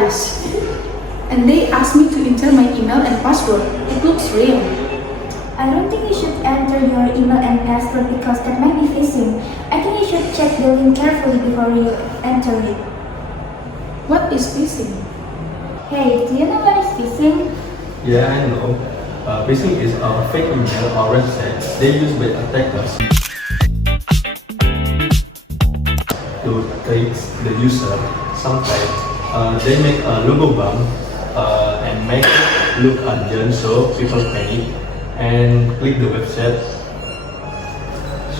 eyes. And they asked me to enter my email and password. It looks real. I don't think you should enter your email and password because that might be phishing. I think you should check the link carefully before you enter it. What is phishing? Hey, do you know what is phishing? Yeah, I know. Phishing is a fake email or website they use by attackers to trick the user. Sometimes they make a logo bomb and make it look urgent so people panic and click the website.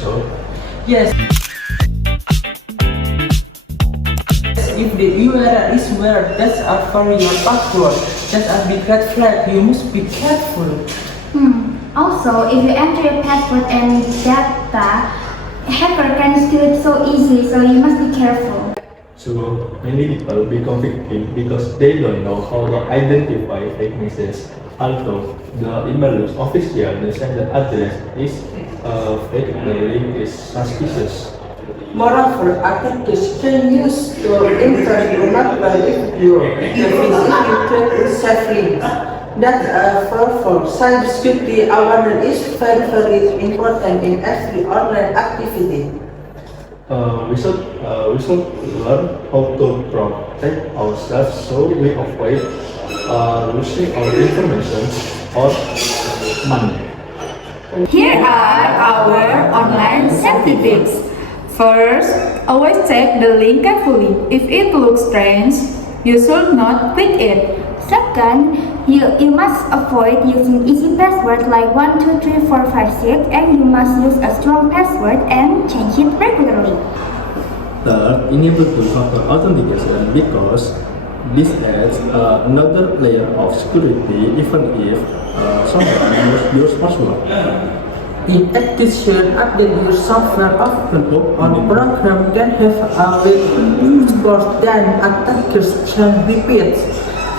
So Yes. If the URL is where that's for your password, that's a big red flag. You must be careful. Also, if you enter your password and data, a hacker can steal it so easily, so you must be careful. So many people become victims because they don't know how to identify fake messages. Although the email looks official, the sender address is fake, the link is suspicious. Moreover, attackers can use your interest to not validate your encrypted safe links. That for cybersecurity awareness is very important in every online activity. We should learn how to protect ourselves so we avoid losing our information or money. Here are our online safety tips. First, always check the link carefully. If it looks strange, you should not click it. Second, you must avoid using easy passwords like 123456, and you must use a strong password and change it regularly. Third, enable two-factor authentication because this adds another layer of security even if someone knows your password. In addition, update your software often on program can have a weak score then attackers can repeat.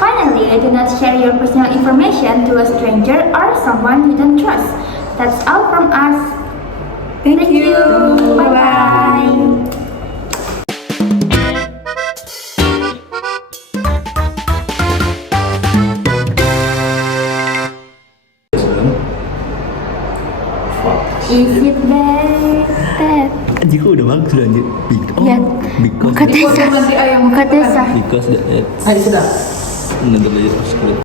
Finally, do not share your personal information to a stranger or someone you don't trust. That's all from us. Thank you. Bye-bye. Is it bad? Anjir kok udah bagus udah anjir. Ya, Because Kontesa. because that Ayo sudah. another layer of security.